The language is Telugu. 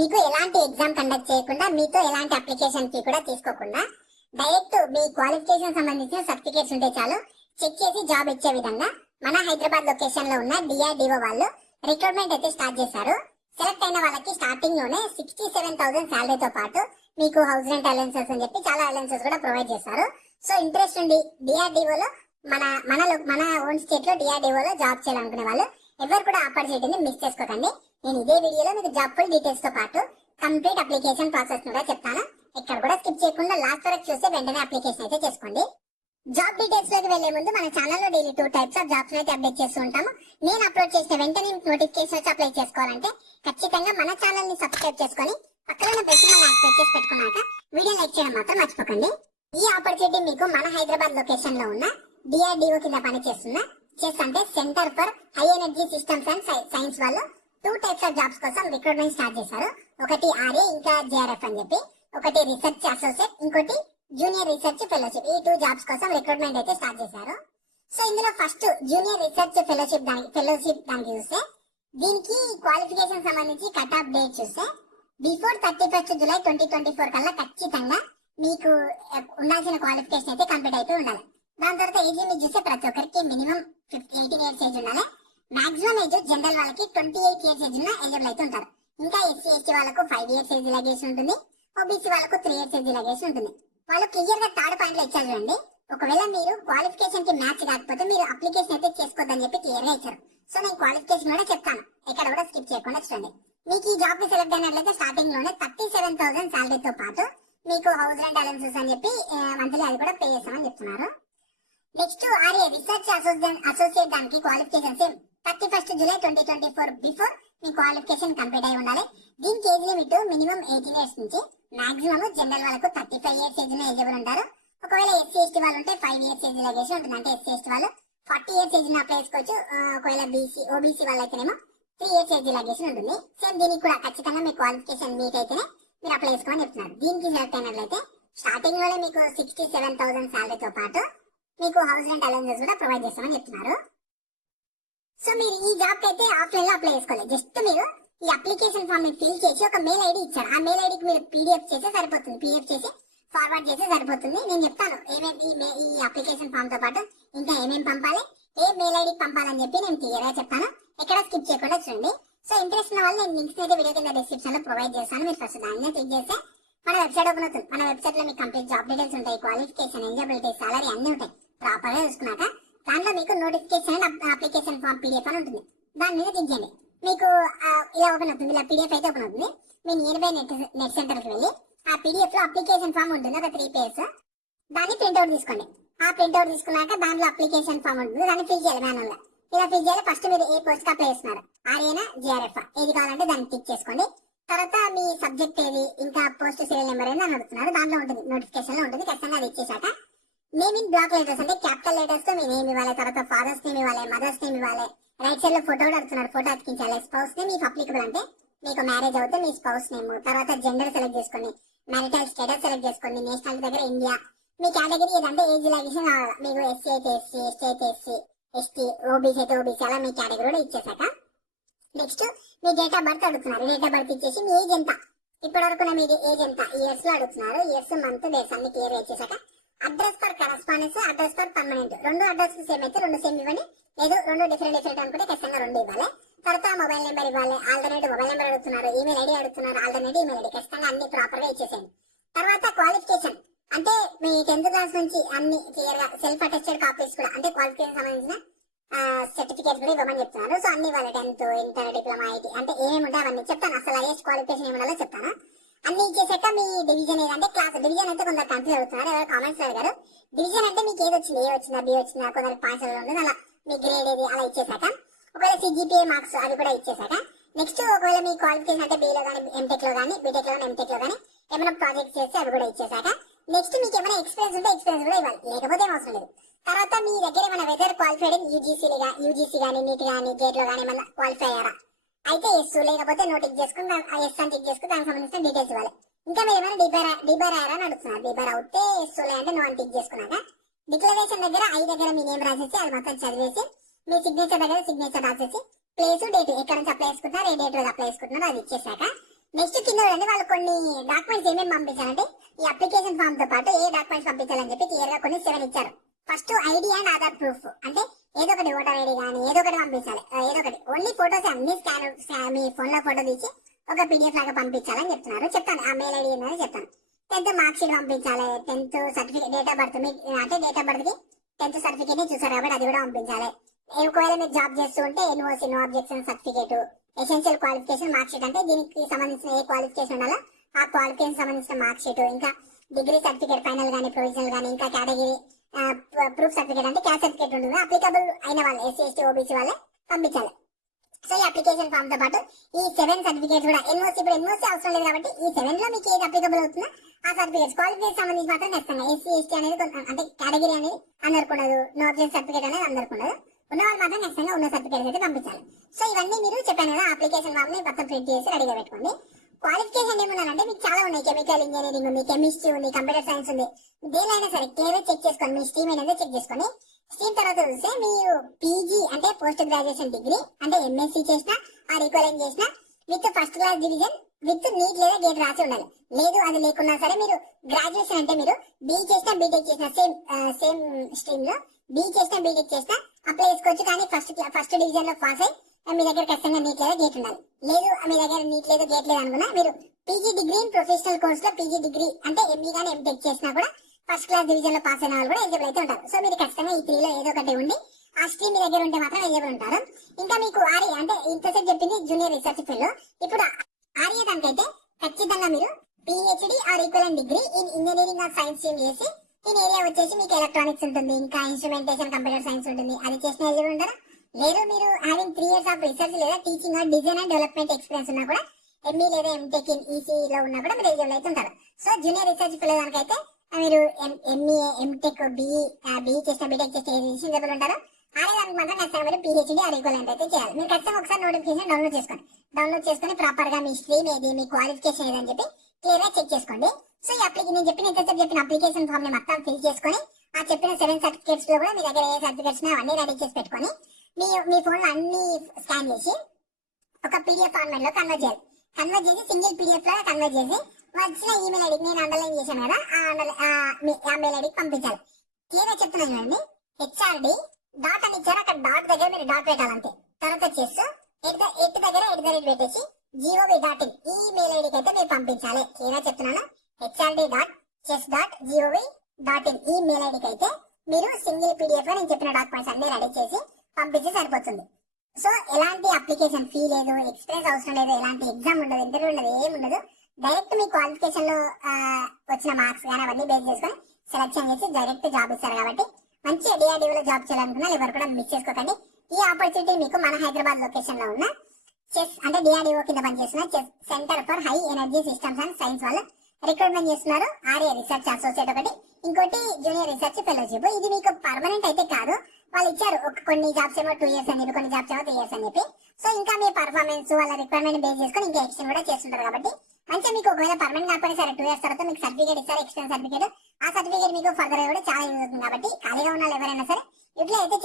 మీకు ఎలాంటి ఎగ్జామ్ కండక్ట్ చేయకుండా, మీతో ఎలాంటి అప్లికేషన్ ఫీ కూడా తీసుకోకుండా డైరెక్ట్ మీ క్వాలిఫికేషన్ సంబంధించిన సర్టిఫికేట్స్ ఉంటే చాలు చెక్ చేసి జాబ్ ఇచ్చే విధంగా మన హైదరాబాద్ లొకేషన్ లో ఉన్న డిఆర్డిఓ వాళ్ళు రిక్రూట్మెంట్ అయితే స్టార్ట్ చేశారు. సెలెక్ట్ అయిన వాళ్ళకి స్టార్టింగ్ లోనే 67,000 శాలరీతో పాటు మీకు హౌస్ రెంట్ అలవెన్సెస్ అని చెప్పి చాలా అలవెన్సెస్ కూడా ప్రొవైడ్ చేస్తారు. సో ఇంట్రెస్ట్ ఉండి డిఆర్డిఓలో మన ఓన్ స్టేట్ లో డిఆర్డిఓలో జాబ్ చేయాలనుకునే వాళ్ళు ఎవరు కూడా ఆపర్చునిటీని మిస్ చేసుకోకండి. నేను ఇదే వీడియోలో మీకు జాబ్ ఫుల్ డీటెయిల్స్ తో పాటు కంప్లీట్ అప్లికేషన్ ప్రాసెస్ కూడా చెప్తాను. ఇక్కడ కూడా స్కిప్ చేయకుండా లాస్ట్ వరకు చూస్తే వెంటనే అప్లికేషన్ అయితే చేసుకోండి. జాబ్ డీటెయిల్స్ లోకి వెళ్లే ముందు మన ఛానల్లో డైలీ 2 టైప్స్ ఆఫ్ జాబ్స్ అయితే అప్డేట్ చేస్తూ ఉంటాము. నేను అప్లోడ్ చేసిన వెంటనే నోటిఫికేషన్ వచ్చి అప్లై చేసుకోవాలంటే ఖచ్చితంగా మన ఛానల్ ని సబ్స్క్రైబ్ చేసుకొని పక్కన బెల్ సింబల్ యాక్టివేట్ చేసి పెట్టుకున్నాక వీడియో లైక్ చేయడం మాత్రం మర్చిపోకండి. ఈ ఆపర్చునిటీ మీకు మన హైదరాబాద్ లొకేషన్ లో ఉన్న డిఆర్డిఓ కింద పనిచేస్తున్న చెస్ అంటే centre for high energy systems and science వాళ్ళు 2 టైప్స్ ఆఫ్ జాబ్స్ కోసం రిక్రూట్మెంట్ స్టార్ట్ చేశారు. ఒకటి ఆర్ఏ ఇంకా జేఆర్ఎఫ్ అని చెప్పి, ఒకటి రీసెర్చ్ అసోసియేట్, ఇంకోటి జూనియర్ రీసెర్చ్ ఫెలోషిప్. ఈ 2 జాబ్స్ కోసం రిక్రూట్మెంట్ అయితే స్టార్ట్ చేశారు. సో ఇందులో ఫస్ట్ జూనియర్ రీసెర్చ్ ఫెలోషిప్ దానికి చూస్తే దీనికి క్వాలిఫికేషన్ సంబంధించి కట్ ఆఫ్ డేట్ చూస్తే బిఫోర్ 31st జూలై 2024 కల్లా ఖచ్చితంగా మీకు ఉండాల్సిన క్వాలిఫికేషన్ అయితే కంప్లీట్ అయిపోయి ఉండాలి. దాని తర్వాత ఏజ్ లిమిట్ చూస్తే ప్రతి ఒక్కరికి మినిమం 18 ఇయర్స్ ఏజ్ ఉండాలి. మాక్సిమం ఏజ్ జనరల్ వాళ్ళకి 28 ఇయర్స్ ఏజ్ ఉన్న ఎలిజిబుల్ అయితే ఉంటారు. ఇంకా ఎస్సీ ఎస్టీ వాళ్ళకు 5 ఇయర్స్ ఏజ్ లగేషన్ ఉంటుంది. ఓబీసీ వాళ్ళకు 3 ఇయర్స్ ఏజ్ లగేషన్ ఉంటుంది. వాళ్ళు క్లియర్ గా థర్డ్ పాయింట్ లో ఇచ్చారు చూడండి. ఒకవేళ మీరు క్వాలిఫికేషన్ కి మ్యాచ్ కాకపోతే మీరు అప్లికేషన్ అయితే చేసుకోవద్దని చెప్పి క్లియర్ గా ఇచ్చారు. సో నేను క్వాలిఫికేషన్ కూడా చెప్తాను, ఇక్కడ కూడా స్కిప్ చేయకుండా చూడండి. మీకు ఈ జాబ్ ని సెలెక్ట్ అయినట్లయితే స్టార్టింగ్ లోనే 37,000 శాలరీతో పాటు మీకు హౌస్ రెంట్ అలవెన్సెస్ అని చెప్పి మంత్లీ అది కూడా పే చేస్తామని చెప్తున్నారు. నెక్స్ట్ ఆర్ఏ రీసెర్చ్ అసోసియేట్ దానికి qualification same 31st July 2024 before me qualification complete అయి ఉండాలి. దీనికి ఏజ్ లిమిట్ మినిమం 18 ఇయర్స్ నుంచి మాక్సిమం జనరల్ వాళ్ళకు 35 ఇయర్స్ ఏజ్ ఎలిజిబుల్ ఉంటారు. ఒకవేళ ఎస్సీ ఎస్టీ వాళ్ళు ఉంటే 5 ఇయర్స్ ఏజ్ లగేషన్ ఉంటుంది. అంటే ఎస్సీ ఎస్టీ వాళ్ళు 40 ఇయర్స్ ఏజ్ అప్లై చేసుకోవచ్చు. ఒకవేళ ఓబీసీ వాళ్ళైతేనేమో 3 ఇయర్స్ ఏజ్ లగేషన్ ఉంటుంది. సేమ్ దీనికి కూడా ఖచ్చితంగా మీ క్వాలిఫికేషన్ మీట్ అయితేనే మీరు అప్లై చేసుకోమని చెప్తున్నారు. దీనికి సెలెక్ట్ అయినట్లయితే స్టార్టింగ్ లోనే మీకు 67,000 శాలరీతో పాటు మీకు హౌస్ రెంట్ అలవెన్సెస్ కూడా ప్రొవైడ్ చేస్తామని చెప్తున్నారు. సో మీరు ఈ జాబ్ కి అయితే ఆఫ్లైన్ లో అప్లై చేసుకోవాలి. జస్ట్ మీరు ఈ అప్లికేషన్ ఫామ్ ని ఫిల్ చేసి ఒక మెయిల్ ఐడి ఇచ్చారు. ఆ మెయిల్ ఐడికి మీరు పీడిఎఫ్ చేస్తే సరిపోతుంది. పీడిఎఫ్ చేసి ఫార్వర్డ్ చేస్తే సరిపోతుంది. నేను చెప్తాను ఏమేమి ఈ అప్లికేషన్ ఫామ్ తో పాటు ఇంకా ఏమేమి పంపాలి, ఏ మెయిల్ ఐడికి పంపాలని చెప్పి నేను క్లియర్ గా చెప్తాను. ఎక్కడ స్కిప్ చేయకుండా చూడండి. సో ఇంట్రెస్ట్ ఉన్న వాళ్ళు నేను లింక్స్ అయితే వీడియో కింద డిస్క్రిప్షన్ లో ప్రొవైడ్ చేస్తాను. మీరు ఫస్ట్ దాన్ని క్లిక్ చేస్తే మన వెబ్సైట్ ఓపెన్ అవుతుంది. మన వెబ్సైట్ లో మీకు కంప్లీట్ జాబ్ డీటెయిల్స్ ఉంటాయి, క్వాలిఫికేషన్, ఎలిజిబిలిటీ, సాలరీ అన్ని ఉంటాయి. ప్రాపర్ గా చూసుకున్నాక దాంట్లో మీకు notification and application form PDF అని ఉంటుంది. దాని మీద క్లిక్ చేయండి. మీకు ఇలా ఓపెన్ అవుతుంది. ఇలా పీడిఎఫ్ అయితే ఓపెన్ అవుతుంది. మీ నియర్ బై నెట్ సెంటర్ కి వెళ్ళి ఆ పీడిఎఫ్ లో అప్లికేషన్ ఫామ్ ఉంటుంది, ఒక 3 పేజెస్. దాన్ని ప్రింట్అవుట్ తీసుకోండి. ఆ ప్రింట్అవుట్ తీసుకున్నాక దాంట్లో అప్లికేషన్ ఫామ్ ఉంటుంది, దాన్ని ఫిల్ చేయాలి మాన్యువల్ గా. ఇలా ఫిల్ చేయాలి. ఫస్ట్ మీరు ఏ పోస్ట్ కి అప్లై చేస్తున్నారు, ఆర్ఏనా జేఆర్ఎఫ్ ఏది కావాలంటే దాన్ని టిక్ చేసుకోండి. తర్వాత మీ సబ్జెక్ట్ ఏది, ఇంకా పోస్ట్ సీరియల్ నెంబర్ ఏది అని అడుగుతున్నారు. దాంట్లో ఉంటుంది, నోటిఫికేషన్ లో ఉంటుంది. ఖచ్చితంగా అది ఇచ్చేసాక నేమ్ ఇన్ బ్లాక్ లెటర్స్ అంటే క్యాపిటల్ లెటర్స్ తో మీ నేమ్ ఇవ్వాలి. తర్వాత ఫాదర్స్ నేమ్ ఇవ్వాలి, మదర్స్ నేమ్ ఇవ్వాలి. రైట్ సైడ్ లో ఫోటో కూడా అడుగుతున్నారు, ఫోటో అతికించాలి. స్పౌస్ నేమ్ మీకు అప్లికబుల్ అంటే మీకు మ్యారేజ్ అవుతే మీ స్పౌస్ నేమ్. తర్వాత జెండర్ సెలెక్ట్ చేసుకోండి, మ్యారిటల్ స్టేటస్ సెలెక్ట్ చేసుకోండి, నేషనాలిటీ దగ్గర ఇండియా, మీ కేటగిరీ ఏదంటే ఏజ్ రిలాక్సేషన్ మీకు ఎస్సీ అయితే ఎస్సీ, ఎస్టీ అయితే ఎస్సీ, ఎస్టీ, ఓబీసీ అయితే ఓబీసీ, అలా మీ కేటగిరీ కూడా ఇచ్చేసాక నెక్స్ట్ మీ డేట్ ఆఫ్ బర్త్ అడుగుతున్నారు. డేట్ ఆఫ్ బర్త్ ఇచ్చేసి మీ ఏజ్ ఎంత, ఇప్పటి వరకు మీరు ఏజ్ ఎంత ఇయర్స్ లో అడుగుతున్నారు. ఇయర్స్, మంత్, డేట్స్ అన్ని క్లియర్ ఇచ్చేసాక address for correspondence, address for permanent, 2 address same అయితే 2 సేమ్ ఇవ్వండి. లేదు 2 డిఫరెంట్ అనుకుంటే ఖచ్చితంగా 2 ఇవ్వాలి. తర్వాత మొబైల్ నెంబర్ ఇవ్వాలి. ఆల్టర్నేటివ్ మొబైల్ నెంబర్ అడుగుతున్నారు, ఈమెయిల్ ఐడి అడుగుతున్నారు, ఆల్టర్నేటివ్ ఈమెయిల్ ఐడి. ఖచ్చితంగా అన్ని ప్రాపర్ గా ఇచ్చేసేయండి. తర్వాత క్వాలిఫికేషన్ అంటే మీ 10th క్లాస్ నుంచి అన్ని క్లియర్ గా సెల్ఫ్ అటెస్టెడ్ కాపీస్ కూడా అంటే క్వాలిఫికేషన్ సంబంధించిన సర్టిఫికేట్స్ కూడా ఇవ్వమని చెప్తున్నారు. సో అన్ని ఇవ్వాలి. 10th, ఇంటర్, డిప్లొమా, ఐటీ అంటే ఏమేమి ఉంటాయి అవన్నీ చెప్తాను. అసలు హైయెస్ట్ క్వాలిఫికేషన్ ఏమన్నా చెప్తాను. అన్ని ఇచ్చేసాక మీ డివిజన్ ఏదంటే క్లాస్ డివిజన్ అయితే కొందరు కన్ఫ్యూజ్ అవుతున్నారు, ఎవరు కామెంట్స్ అడిగారు. డివిజన్ అంటే మీకు ఏది వచ్చింది, ఏ వచ్చిందా, బి వచ్చిందా, కొందరికి పాయింట్స్ ఉంటుంది, అలా మీ గ్రేడ్ ఏది అలా ఇచ్చేసాక ఒకవేళ సిజిపిఏ మార్క్స్ అవి కూడా ఇచ్చేసాక నెక్స్ట్ ఒకవేళ మీ క్వాలిఫికేషన్ అంటే బీలో కానీ ఎంటెక్ లో కానీ బీటెక్ లో కానీ ఎంటెక్ లో కానీ ఏమైనా ప్రాజెక్ట్స్ చేస్తే అవి కూడా ఇచ్చేసాక నెక్స్ట్ మీకు ఏమైనా ఎక్స్పీరియన్స్ ఉంటే ఎక్స్పీరియన్స్ కూడా ఇవ్వాలి, లేకపోతే ఏం అవసరం లేదు. తర్వాత మీ దగ్గర ఏమైనా వెదర్ క్వాలిఫైడ్ యూజీసీ కానీ నీట్ కానీ గేట్ లో కానీ ఏమైనా క్వాలిఫై అయ్యారా అయితే ఎస్, లేకపోతే నోటిక్ చేసుకుని ఎస్ అని చెక్ చేసుకుని దానికి సంబంధించిన డీటెయిల్స్ ఇవ్వాలి. ఇంకా మీరు ఏమైనా డిబర్ అయ్యారా అని అడుగుతున్నారు. డిబర్ అవుతే ఎస్ అంటే నో అని టిక్ చేసుకున్నాక డిక్లరేషన్ దగ్గర దగ్గర మీ నేమ్ రాసేసి అది మొత్తం చదివేసి మీ సిగ్నేచర్ దగ్గర సిగ్నేచర్ రాసేసి ప్లేస్ డేట్ ఎక్కడ నుంచి అప్లై చేసుకుంటున్నారు, ఏ డేట్ రోజు అప్లై చేసుకుంటున్నారు అది ఇచ్చేసాక నెక్స్ట్ కింద చూడండి వాళ్ళు కొన్ని డాక్యుమెంట్స్ ఏమేమి పంపించాలంటే ఈ అప్లికేషన్ ఫామ్ తో పాటు ఏ డాక్యుమెంట్స్ పంపించాలని చెప్పి క్లియర్ గా కొన్ని 7 ఇచ్చారు. First ID and Aadhaar proof, అంటే ఏదో ఒకటి ఓటర్ ఐడి కానీ ఏదో ఒకటి పంపించాలి. ఏదో ఒకటి ఓన్లీ ఫోటోస్ అన్ని స్కాన్ మీ ఫోన్ లో ఫోటో తీసి ఒక పీడిఎఫ్ లాగా పంపించాలని చెప్తున్నారు. చెప్తాను ఆ మెయిల్ ఐడి ఏంటని చెప్తాను. 10th మార్క్ షీట్ పంపించాలి. 10th certificate, date of birth, అంటే డేట్ ఆఫ్ బర్త్ కి 10th సర్టిఫికేట్ ని చూసారు కాబట్టి అది కూడా పంపించాలి. ఒకవేళ మీరు జాబ్ చేస్తూ ఉంటే NOC, no objection certificate, essential qualification mark sheet, అంటే దీనికి సంబంధించిన ఏ క్వాలిఫికేషన్ ఉండాలో ఆ క్వాలిఫికేషన్ సంబంధించిన మార్క్ షీట్, ఇంకా డిగ్రీ సర్టిఫికేట్ ఫైనల్ గానీ ప్రొవిజనల్ గానీ, ఇంకా కేటగిరీ ప్రూఫ్ సర్టిఫికేట్ అంటే క్యాస్ట్ సర్టిఫికేట్ ఉంటుంది అప్లికబుల్ అయిన వాళ్ళు ఎస్సీ ఎస్టీ ఓబీసీ వాళ్ళే పంపించాలి. సో ఈ అప్లికేషన్ ఫామ్ తో పాటు ఈ 7 సర్టిఫికేట్స్ కూడా ఎన్ఓసి, ఇప్పుడు ఎన్ఓసి అవసరం లేదు కాబట్టి ఈ 7 లో మీకు ఏది అప్లికబుల్ అవుతుందో ఆ సర్టిఫికేట్స్ క్వాలిఫికేషన్ సంబంధించి మాత్రం ఖచ్చితంగా ఎస్సీ ఎస్టీ అనేది అంటే కేటగిరీ అనేది అందరికి ఉండదు, నో అబ్జెక్షన్ సర్టిఫికేట్ అనేది అందరికి ఉండదు, ఉన్న వాళ్ళు మాత్రం ఖచ్చితంగా ఉన్న సర్టిఫికేట్స్ అయితే పంపించాలి. సో ఇవన్నీ మీరు చెప్పాను కదా అప్లికేషన్ ఫామ్ ని మొత్తం ప్రింట్ చేసి రెడీగా పెట్టుకోండి. క్వాలిఫికేషన్ ఏమన్నారంటే మీకు చాలా ఉన్నాయి. కెమికల్ ఇంజనీరింగ్ ఉంది, కెమిస్ట్రీ ఉంది, కంప్యూటర్ సైన్స్ ఉంది. దేనిలో సరే క్లియర్ చెక్ చేసుకోండి, మీ స్ట్రీమ్ అనేది చెక్ చేసుకోండి. స్ట్రీమ్ తర్వాత చూస్తే మీరు పీజీ అంటే పోస్ట్ గ్రాడ్యుయేషన్ డిగ్రీ అంటే ఎంఎస్సీ చేసినా ఆ ఈక్వలెంట్ చేసినా with first class division with NEET లేదా గేట్ రాసి ఉండాలి. లేదు అది లేకున్నా సరే మీరు గ్రాడ్యుయేషన్ అంటే మీరు బీ చేసినా బీటెక్ చేసినా సేమ్ స్ట్రీమ్ లో బీ చేసినా బీటెక్ చేసినా అప్లై చేసుకోవచ్చు. కానీ ఫస్ట్ డివిజన్ లో పాస్ అయ్యి మీ దగ్గర ఖచ్చితంగా నీట్ లేదా గేట్ ఉండాలి. లేదు మీ దగ్గర నీట్ లేదు గేట్ లేదు అనుకున్నా మీరు పీజీ డిగ్రీ ప్రొఫెషనల్ కోర్స్ లో పీజీ డిగ్రీ అంటే ఎంఈ కానీ ఎంటెక్ చేసినా కూడా ఫస్ట్ క్లాస్ డివిజన్ లో పాస్ అయిన వాళ్ళు కూడా ఎలిజిబుల్ అయితే ఉంటారు. సో మీరు ఖచ్చితంగా ఈ 3 లో ఏదో ఒకటి ఉండి ఆ స్ట్రీమ్ మీ దగ్గర ఉంటే మాత్రం ఎలిజిబుల్ ఉంటారు. ఇంకా మీకు ఆర్ఏ అంటే ఇంతసేపు చెప్పింది జూనియర్ రీసెర్చ్ ఫెలో. ఇప్పుడు ఆర్ఏ దానికైతే ఖచ్చితంగా మీరు PhD are equivalent degree in engineering or science stream చేసి దీని ఏరియా వచ్చేసి మీకు ఎలక్ట్రానిక్స్ ఉంటుంది, ఇంకా ఇన్స్ట్రుమెంటేషన్ కంప్యూటర్ సైన్స్ ఉంటుంది, అది చేసిన ఎలిజిబుల్ ఉంటారా. లేదు మీరు హ్యావింగ్ 3 years ఆఫ్ రీసెర్చ్ లేదా teaching or design and development experience ఉన్నా కూడా ఎంఈ లేదా ఎంటెక్ ఇన్ ఈసీ లో ఉన్నా కూడా మీరు ఎలిజిబుల్ అయితే ఉంటారు. సో జూనియర్ రీసెర్చ్ ఫెలో దానికైతే మీరు ఎంఈఏ ఎంటెక్ బిఈ చేసిన బీటెక్ చేసిన ఎలిజిబుల్ ఉంటారు. అదే దానికి మాత్రం ఖచ్చితంగా మీరు పిహెచ్డి ఆర్ ఈక్వలెంట్ అయితే చేయాలి. మీరు ఖచ్చితంగా ఒకసారి నోటిఫికేషన్ డౌన్లోడ్ చేసుకొని ప్రాపర్ గా మీ స్ట్రీమ్ ఏది, మీ క్వాలిఫికేషన్ ఏదని చెప్పి క్లియర్ గా చెక్ చేసుకోండి. సో ఈ నేను చెప్పిన ఇంతసేపు చెప్పిన అప్లికేషన్ ఫామ్ ని మొత్తం ఫిల్ చేసుకొని ఆ చెప్పిన 7 సర్టిఫికేట్స్ లో కూడా మీ దగ్గర ఏ సర్టిఫికేట్స్ అవన్నీ రెడీ చేసి పెట్టుకొని మీ ఫోన్ లో అన్ని స్కాన్ చేసి ఒక పీడిఎఫ్ ఫార్మాట్ లో కన్వర్ట్ చేసి సింగిల్ పీడిఎఫ్ లాగా కన్వర్ట్ చేసి వచ్చిన ఈమెయిల్ ఐడికి నేను అండర్లైన్ చేశాను కదా ఆ మెయిల్ ఐడికి పంపించాలి. క్లియర్ గా చెప్తున్నాను చూడండి, హెచ్ఆర్డి డాట్ అని ఇచ్చారు, అక్కడ డాట్ దగ్గర మీరు డాట్ పెట్టాలంతే. తర్వాత వచ్చేసి ఎట్ దగ్గర @ పెట్టేసి gov.in ఈ మెయిల్ ఐడికి అయితే మీరు పంపించాలి. క్లియర్ గా చెప్తున్నాను, hRD.chess.gov.in ఈ మెయిల్ ఐడికి అయితే మీరు సింగిల్ పీడిఎఫ్ లో నేను చెప్పిన డాక్యుమెంట్స్ అన్ని రెడీ చేసి పంపిస్తే సరిపోతుంది. సో ఎలాంటి అప్లికేషన్ ఫీ లేదు, ఎక్స్పీరియన్స్ అవసరం లేదు, ఎలాంటి ఎగ్జామ్ ఉండదు, ఇంటర్వ్యూ ఉండదు, ఏమి ఉండదు. డైరెక్ట్ మీ క్వాలిఫికేషన్ లో వచ్చిన మార్క్స్ కానీ అవన్నీ బేస్ చేసుకొని సెలెక్షన్ చేసి డైరెక్ట్ జాబ్ ఇస్తారు. కాబట్టి మంచి డిఆర్డీఓ లో జాబ్ చేయాలనుకున్నా ఎవరు కూడా మిస్ చేసుకోకండి. ఈ ఆపర్చునిటీ మీకు మన హైదరాబాద్ లొకేషన్ లో ఉన్న చెస్ అంటే డిఆర్డీఓ కింద పనిచేస్తున్న chess centre for high energy systems and science వాళ్ళు రిక్రూట్మెంట్ చేస్తున్నారు. ఆర్ఏ రీసెర్చ్ అసోసియేట్ ఒకటి, ఇంకోటి జూనియర్ రీసెర్చ్ ఫెలోషిప్. ఇది మీకు పర్మనెంట్ అయితే కాదు, వాళ్ళు ఇచ్చారు కొన్ని జాబ్స్ ఏమో 2 years అని చెప్పి, కొన్ని జాబ్స్ ఏమో 3 years అని చెప్పి. సో ఇంకా మీ పర్ఫార్మెన్స్ వాళ్ళ రిక్వైర్మెంట్ బేస్ చేసుకొని ఇంకా ఎక్స్టెండ్ కూడా చేస్తుంటారు. కాబట్టి మంచిగా మీకు ఒకవేళ పర్మనెంట్ కాకపోయినా సరే 2 years తర్వాత మీకు సర్టిఫికేట్ ఇస్తారు, ఎక్స్టెండ్ సర్టిఫికేట్. ఆ సర్టిఫికేట్ మీకు ఫర్దర్ కూడా చాలా యూజ్ అవుతుంది. కాబట్టి ఖాళీగా ఉన్న ఎవరైనా సరే ఇట్లా అయితే